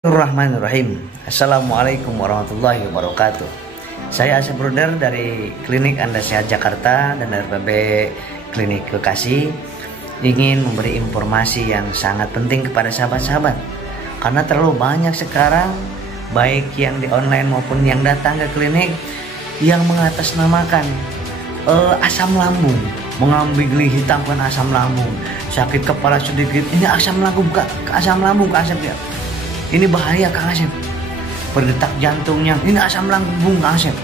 Bismillahirrahmanirrahim. Assalamualaikum warahmatullahi wabarakatuh. Saya Asep Bruder dari Klinik Anda Sehat Jakarta dan RPB Klinik Bekasi ingin memberi informasi yang sangat penting kepada sahabat-sahabat, karena terlalu banyak sekarang baik yang di online maupun yang datang ke klinik yang mengatasnamakan asam lambung, mengambil hitamkan asam lambung, sakit kepala sedikit, ini asam lambung Kak, asam lambung Kak Asep ya. Ini bahaya Kang Asep. Berdetak jantungnya, ini asam lambung Kang Asep.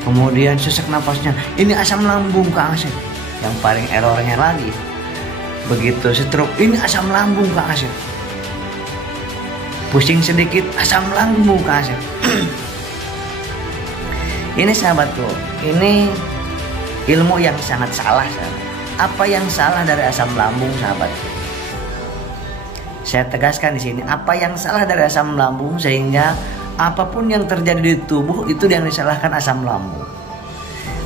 Kemudian sesak nafasnya, ini asam lambung Kang Asep. Yang paling errornya lagi, begitu stroke, ini asam lambung Kang Asep. Pusing sedikit, asam lambung Kang Asep. Ini sahabatku, ini ilmu yang sangat salah sahabat. Apa yang salah dari asam lambung sahabatku? Saya tegaskan di sini, apa yang salah dari asam lambung sehingga apapun yang terjadi di tubuh itu yang disalahkan asam lambung.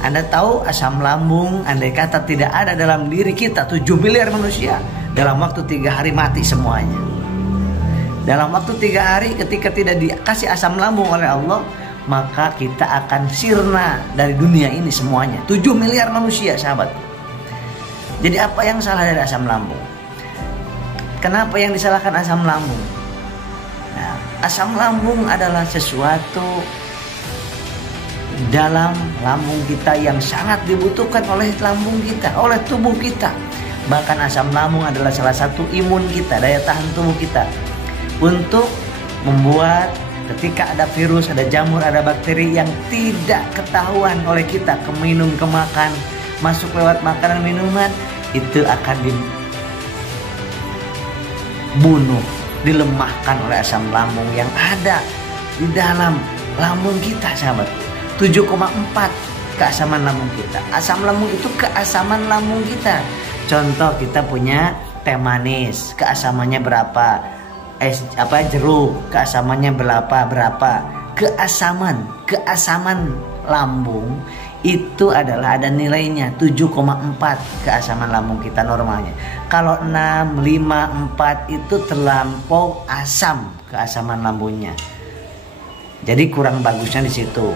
Anda tahu asam lambung andai kata tidak ada dalam diri kita 7 miliar manusia, dalam waktu 3 hari mati semuanya. Dalam waktu 3 hari ketika tidak dikasih asam lambung oleh Allah, maka kita akan sirna dari dunia ini semuanya. 7 miliar manusia sahabat. Jadi apa yang salah dari asam lambung? Kenapa yang disalahkan asam lambung? Nah, asam lambung adalah sesuatu dalam lambung kita yang sangat dibutuhkan oleh lambung kita, oleh tubuh kita. Bahkan asam lambung adalah salah satu imun kita, daya tahan tubuh kita, untuk membuat ketika ada virus, ada jamur, ada bakteri yang tidak ketahuan oleh kita, keminum, kemakan, masuk lewat makanan minuman, itu akan dibunuh, dilemahkan oleh asam lambung yang ada di dalam lambung kita sahabat. 7,4 keasaman lambung kita. Asam lambung itu keasaman lambung kita. Contoh kita punya teh manis, keasamannya berapa? Jeruk, keasamannya berapa? Keasaman lambung itu adalah ada nilainya 7,4 keasaman lambung kita normalnya. Kalau 6, 5, 4 itu terlampau asam keasaman lambungnya. Jadi kurang bagusnya di situ.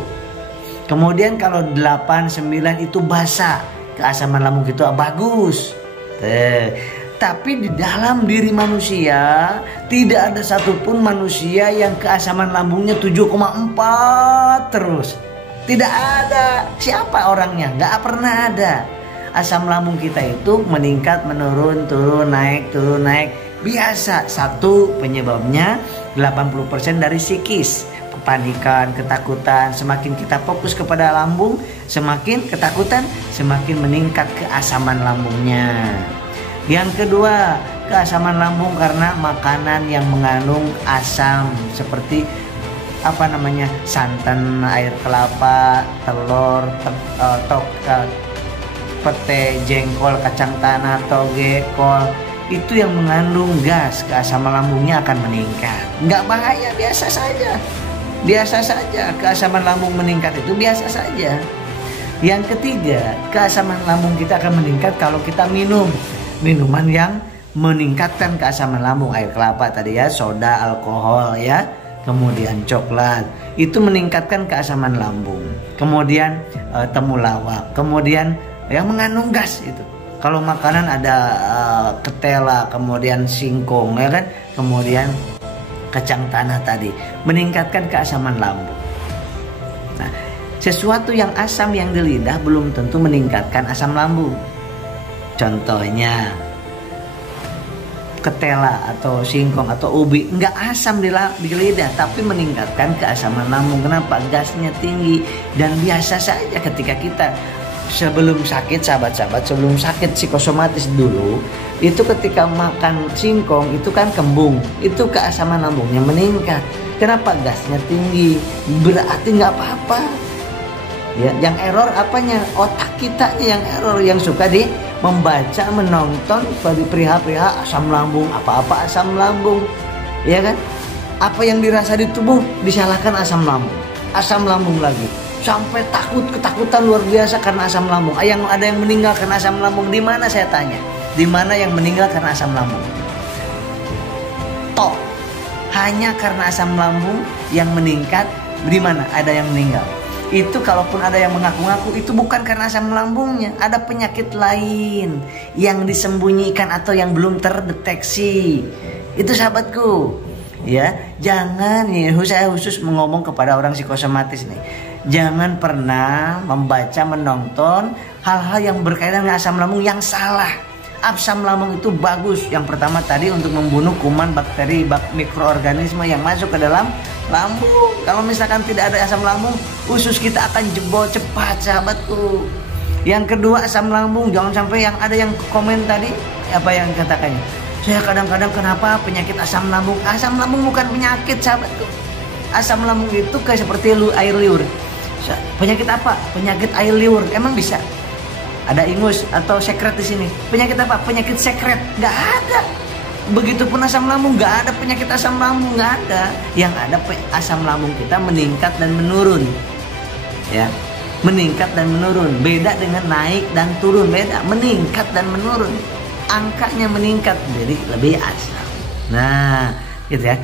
Kemudian kalau 8, 9 itu basa, keasaman lambung itu bagus. Tapi di dalam diri manusia tidak ada satupun manusia yang keasaman lambungnya 7,4 terus. Tidak ada. Siapa orangnya? Nggak pernah ada. Asam lambung kita itu meningkat, menurun, turun, naik, biasa. Satu penyebabnya 80% dari psikis, kepanikan, ketakutan. Semakin kita fokus kepada lambung, semakin ketakutan, semakin meningkat keasaman lambungnya. Yang kedua, keasaman lambung karena makanan yang mengandung asam seperti santan, air kelapa, telur, pete, jengkol, kacang tanah, toge, kol, itu yang mengandung gas, keasaman lambungnya akan meningkat. Nggak bahaya, biasa saja keasaman lambung meningkat itu biasa saja. Yang ketiga, keasaman lambung kita akan meningkat kalau kita minum minuman yang meningkatkan keasaman lambung, air kelapa tadi ya, soda, alkohol ya, kemudian coklat, itu meningkatkan keasaman lambung. Kemudian temulawak, kemudian yang mengandung gas itu. Kalau makanan ada ketela, kemudian singkong ya kan, kemudian kacang tanah tadi, meningkatkan keasaman lambung. Nah, sesuatu yang asam yang di lidah belum tentu meningkatkan asam lambung. Contohnya ketela atau singkong atau ubi nggak asam di lidah tapi meningkatkan keasaman lambung. Kenapa? Gasnya tinggi. Dan biasa saja ketika kita sebelum sakit, sahabat-sahabat, sebelum sakit psikosomatis dulu, itu ketika makan singkong itu kan kembung, itu keasaman lambungnya meningkat. Kenapa? Gasnya tinggi. Berarti nggak apa-apa ya. Yang error apanya? Otak kita yang error, yang suka membaca, menonton perihal-perihal asam lambung, apa-apa asam lambung, ya kan? Apa yang dirasa di tubuh disalahkan asam lambung lagi, sampai ketakutan luar biasa karena asam lambung. Ada yang meninggal karena asam lambung. Di mana saya tanya? Di mana yang meninggal karena asam lambung? Tanya karena asam lambung yang meningkat, di mana ada yang meninggal. Itu kalaupun ada yang mengaku-ngaku, itu bukan karena asam lambungnya, ada penyakit lain yang disembunyikan atau yang belum terdeteksi. Itu sahabatku, ya. Jangan nih, saya khusus ngomong kepada orang psikosomatis nih. Jangan pernah membaca, menonton hal-hal yang berkaitan dengan asam lambung yang salah. Asam lambung itu bagus. Yang pertama tadi untuk membunuh kuman, bakteri, mikroorganisme yang masuk ke dalam lambung. Kalau misalkan tidak ada asam lambung, usus kita akan jebol cepat, sahabatku. Yang kedua, asam lambung, jangan sampai yang ada yang komen tadi, apa yang katakannya, saya kadang-kadang kenapa penyakit asam lambung. Asam lambung bukan penyakit, sahabatku. Asam lambung itu kayak seperti air liur. Penyakit apa? Penyakit air liur. Emang bisa? Ada ingus atau sekret di sini. Penyakit apa? Penyakit sekret. Nggak ada. Begitupun asam lambung, nggak ada penyakit asam lambung, nggak ada. Yang ada asam lambung kita meningkat dan menurun. Ya, meningkat dan menurun. Beda dengan naik dan turun, beda. Meningkat dan menurun. Angkanya meningkat, jadi lebih asam. Nah, gitu ya.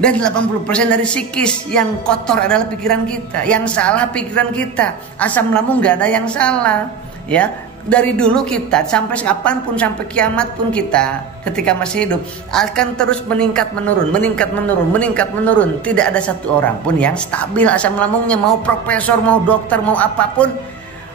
Dan 80% dari psikis yang kotor adalah pikiran kita. Yang salah pikiran kita. Asam lambung nggak ada yang salah. Ya, dari dulu kita sampai kapanpun, sampai kiamat pun kita ketika masih hidup akan terus meningkat menurun, meningkat menurun, meningkat menurun. Tidak ada satu orang pun yang stabil asam lambungnya. Mau profesor, mau dokter, mau apapun,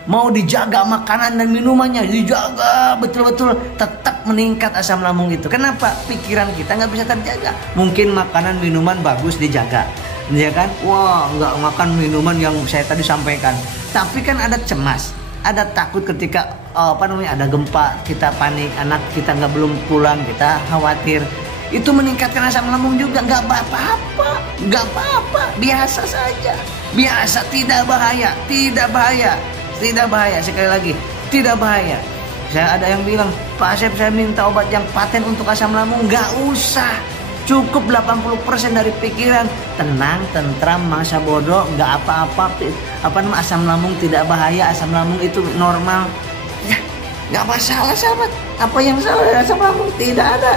mau dijaga makanan dan minumannya, dijaga betul-betul, tetap meningkat asam lambung itu. Kenapa? Pikiran kita nggak bisa terjaga. Mungkin makanan minuman bagus dijaga, ya kan? Wah, nggak makan minuman yang saya tadi sampaikan. Tapi kan ada cemas, ada takut ketika ada gempa, kita panik, anak kita belum pulang, kita khawatir. Itu meningkatkan asam lambung juga. Nggak apa-apa, nggak apa-apa, biasa saja, biasa, tidak bahaya, tidak bahaya, tidak bahaya. Sekali lagi, tidak bahaya. Saya ada yang bilang, Pak Asep, saya minta obat yang paten untuk asam lambung. Nggak usah, cukup 80% dari pikiran. Tenang, tentram, masa bodoh, nggak apa-apa. Asam lambung tidak bahaya, asam lambung itu normal. Ya, nggak masalah, sahabat. Apa yang salah dengan asam lambung? Tidak ada.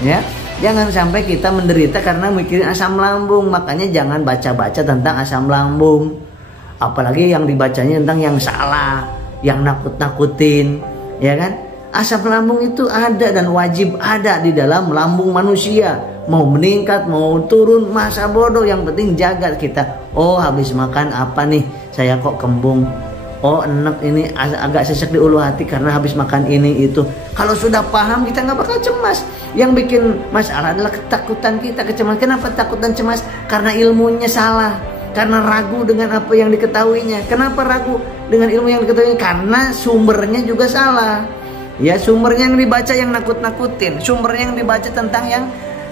Ya, jangan sampai kita menderita karena mikirin asam lambung. Makanya jangan baca-baca tentang asam lambung. Apalagi yang dibacanya tentang yang salah, yang nakut-nakutin, ya kan? Asam lambung itu ada dan wajib ada di dalam lambung manusia. Mau meningkat, mau turun, masa bodoh. Yang penting jaga kita. Oh, habis makan apa nih? Saya kok kembung. Oh, enek ini, agak sesek di ulu hati karena habis makan ini itu. Kalau sudah paham, kita nggak bakal cemas. Yang bikin masalah adalah ketakutan kita, kecemasan. Kenapa takut dan cemas? Karena ilmunya salah. Karena ragu dengan apa yang diketahuinya. Kenapa ragu dengan ilmu yang diketahuinya? Karena sumbernya juga salah. Ya, sumbernya yang dibaca yang nakut-nakutin. Sumbernya yang dibaca tentang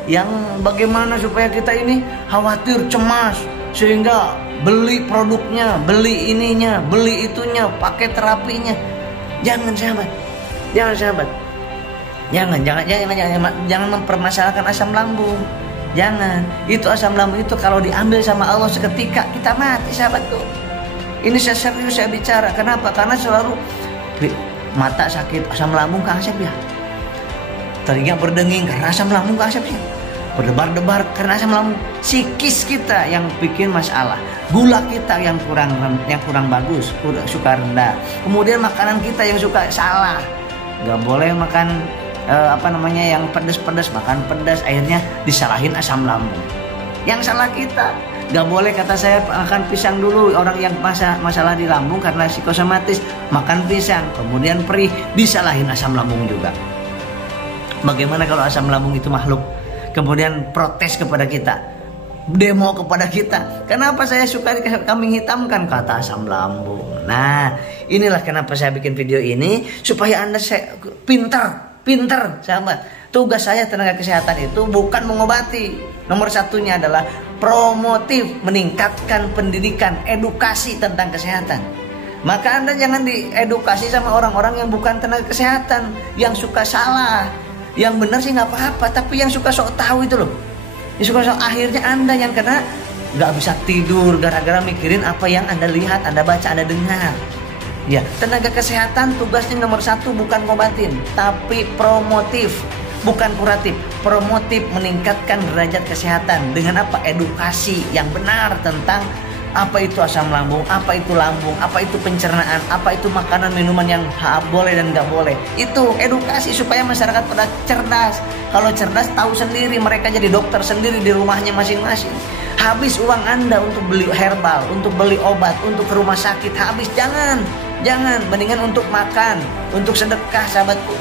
yang bagaimana supaya kita ini khawatir, cemas, sehingga beli produknya, beli ininya, beli itunya, pakai terapinya. Jangan, sahabat. Jangan, sahabat. Jangan mempermasalahkan asam lambung. Jangan. Itu asam lambung itu kalau diambil sama Allah seketika kita mati, sahabatku. Ini saya serius, saya bicara. Kenapa? Karena selalu mata sakit, asam lambung Kang Asep ya. Telinga berdenging karena asam lambung Kang Asep ya. Berdebar-debar karena asam lambung. Psikis kita yang bikin masalah. Gula kita yang kurang bagus, suka rendah. Kemudian makanan kita yang suka salah. Gak boleh makan yang pedas-pedas, makan pedas, akhirnya disalahin asam lambung. Yang salah kita. Gak boleh, kata saya, makan pisang dulu. Orang yang masalah di lambung karena psikosomatis makan pisang, kemudian perih, disalahin asam lambung juga. Bagaimana kalau asam lambung itu makhluk kemudian protes kepada kita, demo kepada kita? Kenapa saya suka kambing hitam? Kan kata asam lambung. Nah, inilah kenapa saya bikin video ini, supaya Anda pinter, sahabat. Tugas saya tenaga kesehatan itu bukan mengobati. Nomor satunya adalah promotif, meningkatkan pendidikan, edukasi tentang kesehatan. Maka Anda jangan diedukasi sama orang-orang yang bukan tenaga kesehatan, yang suka salah. Yang benar sih nggak apa-apa, tapi yang suka sok tahu itu loh. Yang suka sok, akhirnya Anda yang kena nggak bisa tidur gara-gara mikirin apa yang Anda lihat, Anda baca, Anda dengar. Ya, tenaga kesehatan tugasnya nomor satu bukan ngobatin, tapi promotif, bukan kuratif. promotif, meningkatkan derajat kesehatan dengan apa? Edukasi yang benar tentang apa itu asam lambung, apa itu lambung, apa itu pencernaan, apa itu makanan minuman yang boleh dan nggak boleh. Itu edukasi supaya masyarakat pada cerdas. Kalau cerdas tahu sendiri, mereka jadi dokter sendiri di rumahnya masing-masing. Habis uang Anda untuk beli herbal, untuk beli obat, untuk ke rumah sakit, habis. Jangan, mendingan untuk makan, untuk sedekah, sahabatku.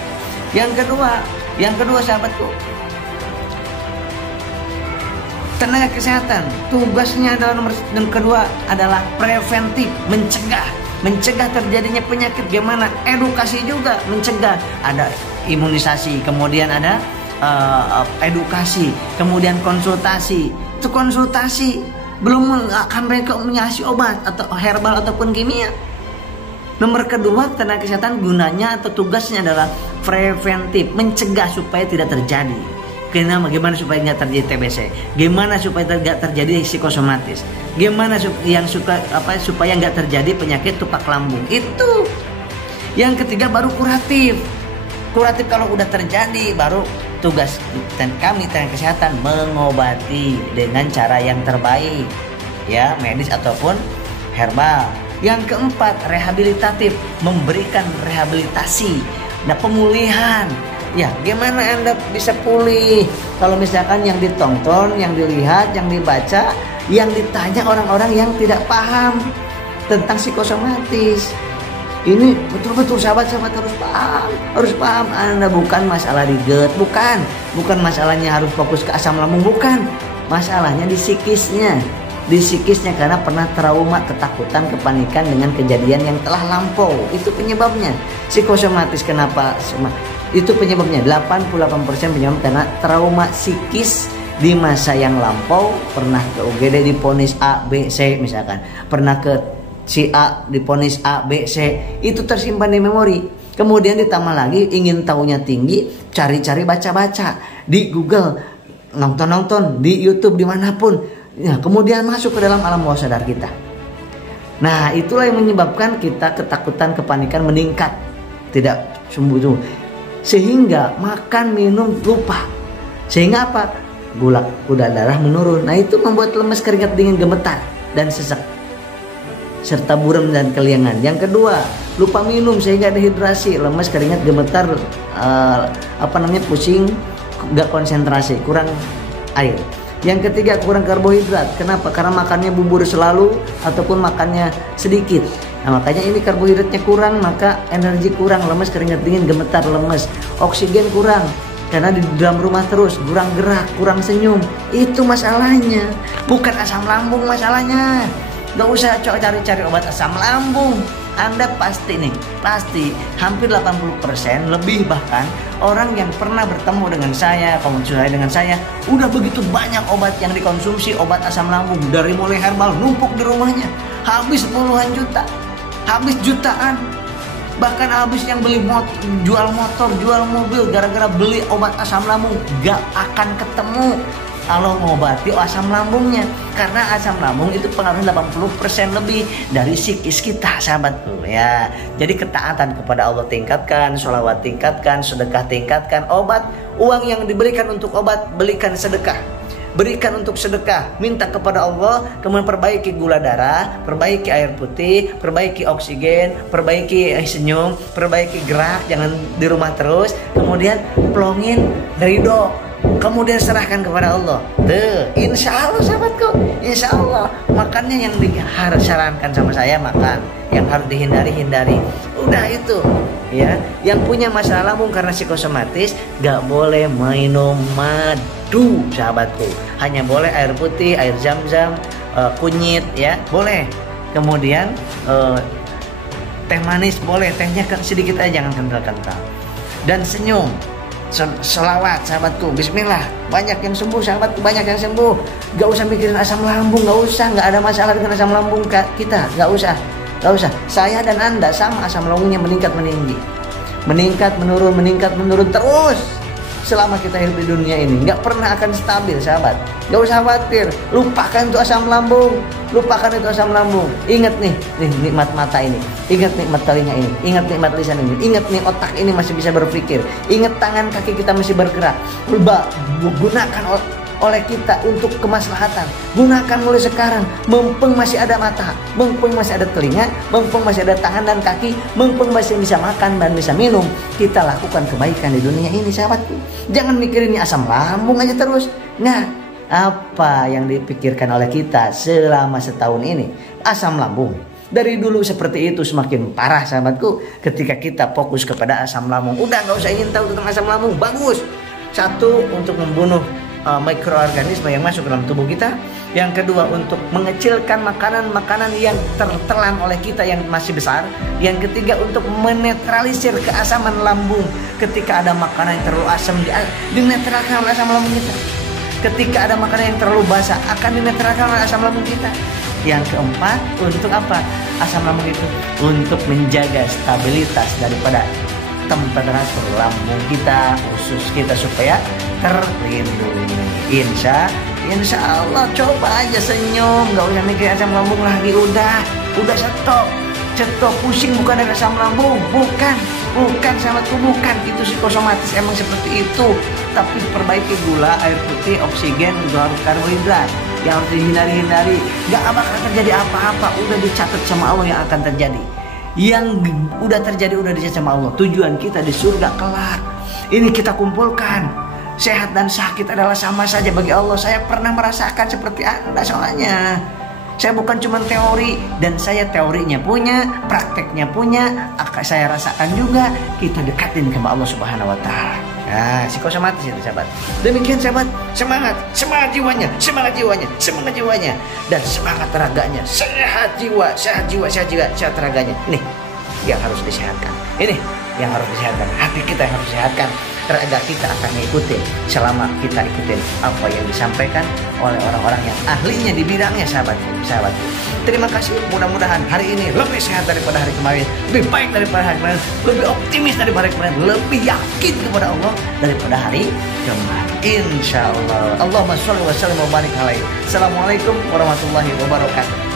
Yang kedua sahabatku, tenaga kesehatan tugasnya adalah yang kedua adalah preventif, mencegah terjadinya penyakit. Gimana? Edukasi juga, mencegah. Ada imunisasi, kemudian ada edukasi, kemudian konsultasi. Itu konsultasi, belum akan mereka mengasih obat atau herbal ataupun kimia. Nomor kedua, tenaga kesehatan gunanya atau tugasnya adalah preventif, mencegah supaya tidak terjadi. Gimana supaya nggak terjadi TBC? Gimana supaya nggak terjadi psikosomatis? Gimana supaya nggak terjadi penyakit tupak lambung? Itu. Yang ketiga baru kuratif. Kuratif kalau udah terjadi baru tugas kami tenaga kesehatan mengobati dengan cara yang terbaik, ya, medis ataupun herbal. Yang keempat, rehabilitatif, memberikan rehabilitasi, pemulihan. Ya, gimana Anda bisa pulih kalau misalkan yang ditonton, yang dilihat, yang dibaca, yang ditanya orang-orang yang tidak paham tentang psikosomatis. Ini betul-betul sahabat-sahabat harus paham. Anda bukan masalah di GERD, bukan masalahnya harus fokus ke asam lambung, bukan. Masalahnya di psikisnya karena pernah trauma, ketakutan, kepanikan dengan kejadian yang telah lampau. Itu penyebabnya. Psikosomatis kenapa? Itu penyebabnya 88% penyebab karena trauma psikis di masa yang lampau. Pernah ke UGD divonis A, B, C misalkan. Pernah ke si A divonis A, B, C. Itu tersimpan di memori. Kemudian ditambah lagi ingin tahunya tinggi, cari-cari, baca-baca di Google, nonton-nonton di YouTube, dimanapun. Ya, kemudian masuk ke dalam alam bawah sadar kita. Nah, itulah yang menyebabkan kita ketakutan, kepanikan meningkat, tidak sembuh. Sehingga makan, minum lupa. Sehingga apa? Gula darah menurun. Nah, itu membuat lemes, keringat dingin, gemetar dan sesak, serta buram dan keliangan. Yang kedua, lupa minum sehingga dehidrasi, lemes, keringat, gemetar, pusing, gak konsentrasi, kurang air. Yang ketiga, kurang karbohidrat. Kenapa? Karena makannya bubur selalu ataupun makannya sedikit. Nah, makanya ini karbohidratnya kurang, maka energi kurang, lemes, keringat dingin, gemetar, lemes. Oksigen kurang karena di dalam rumah terus, kurang gerak, kurang senyum. Itu masalahnya, bukan asam lambung masalahnya. Gak usah cari-cari obat asam lambung. Anda pasti hampir 80% lebih bahkan orang yang pernah bertemu dengan saya, konsultasi dengan saya, udah begitu banyak obat yang dikonsumsi, obat asam lambung dari mulai herbal numpuk di rumahnya, habis puluhan juta, habis jutaan, bahkan habis yang jual motor, jual mobil gara-gara beli obat asam lambung. Gak akan ketemu kalau mengobati asam lambungnya, karena asam lambung itu pengaruhnya 80% lebih dari psikis kita, sahabatku, ya. Jadi ketaatan kepada Allah tingkatkan, sholawat tingkatkan, sedekah tingkatkan, uang yang diberikan untuk obat belikan sedekah, berikan untuk sedekah, minta kepada Allah, kemudian perbaiki gula darah, perbaiki air putih, perbaiki oksigen, perbaiki senyum, perbaiki gerak, jangan di rumah terus, kemudian plongin ridho, kemudian serahkan kepada Allah. Insya Allah sahabatku, insya Allah. Makannya yang disarankan sama saya makan, yang harus hindari. Udah itu, ya. Yang punya masalah lambung karena psikosomatis gak boleh minum madu, sahabatku. Hanya boleh air putih, air zam-zam, kunyit, ya, boleh. Kemudian teh manis boleh, tehnya sedikit aja, jangan kental-kental. Dan senyum. Selawat, sahabatku, bismillah. Banyak yang sembuh, sahabatku, banyak yang sembuh. Gak usah mikirin asam lambung, gak usah. Gak ada masalah dengan asam lambung kita, gak usah. Saya dan Anda sama, asam lambungnya meningkat meninggi, meningkat menurun terus selama kita hidup di dunia ini. Nggak pernah akan stabil, sahabat. Nggak usah khawatir. Lupakan itu asam lambung. Lupakan itu asam lambung. Ingat nih nikmat mata ini. Ingat nikmat telinga ini. Ingat nikmat lisan ini. Ingat nih otak ini masih bisa berpikir. Ingat tangan kaki kita masih bergerak. Gunakan oleh kita untuk kemaslahatan. Gunakan mulai sekarang. Mumpung masih ada mata, mumpung masih ada telinga, mumpung masih ada tangan dan kaki, mumpung masih bisa makan dan bisa minum, kita lakukan kebaikan di dunia ini, sahabatku. Jangan mikirinnya asam lambung aja terus. Nah, apa yang dipikirkan oleh kita selama setahun ini? Asam lambung. Dari dulu seperti itu, semakin parah, sahabatku, ketika kita fokus kepada asam lambung. Udah nggak usah ingin tahu tentang asam lambung. Bagus. Satu, untuk membunuh mikroorganisme yang masuk dalam tubuh kita. Yang kedua, untuk mengecilkan makanan-makanan yang tertelan oleh kita yang masih besar. Yang ketiga, untuk menetralisir keasaman lambung. Ketika ada makanan yang terlalu asam, dinetralkan oleh asam lambung kita. Ketika ada makanan yang terlalu basah, akan dinetralkan oleh asam lambung kita. Yang keempat, untuk apa asam lambung itu? Untuk menjaga stabilitas daripada temperatur lambung kita, usus kita, supaya terlindungi. Insya Allah. Coba aja senyum, nggak usah mikir asam lambung lagi. Udah stop pusing. Bukan dari asam lambung, bukan sahabatku, bukan. Itu psikosomatis, emang seperti itu. Tapi perbaiki gula, air putih, oksigen, karbohidrat yang harus dihindari. Nggak bakal terjadi apa-apa. Udah dicatat sama Allah yang akan terjadi. Yang udah terjadi udah dicatat sama Allah. Tujuan kita di surga kelak. Ini kita kumpulkan. Sehat dan sakit adalah sama saja bagi Allah. Saya pernah merasakan seperti Anda soalnya. Saya bukan cuma teori, dan saya teorinya punya, prakteknya punya, saya rasakan juga. Kita dekatin kepada Allah Subhanahu wa taala. Nah, psikosomatis itu, sahabat. Demikian, sahabat. Semangat jiwanya, dan semangat raganya. Sehat jiwa, sehat raganya. Ini yang harus disehatkan. Ini yang harus disehatkan. Hati kita yang harus disehatkan. Raga kita akan ngikutin selama kita ikutin apa yang disampaikan oleh orang-orang yang ahlinya di bidangnya, sahabatku. Terima kasih. Mudah-mudahan hari ini lebih sehat daripada hari kemarin, lebih baik daripada hari kemarin, lebih optimis daripada hari kemarin, lebih yakin kepada Allah daripada hari kemarin. Insya Allah. Allahumma sholli wa sallim wa barik alaihi. Assalamualaikum warahmatullahi wabarakatuh.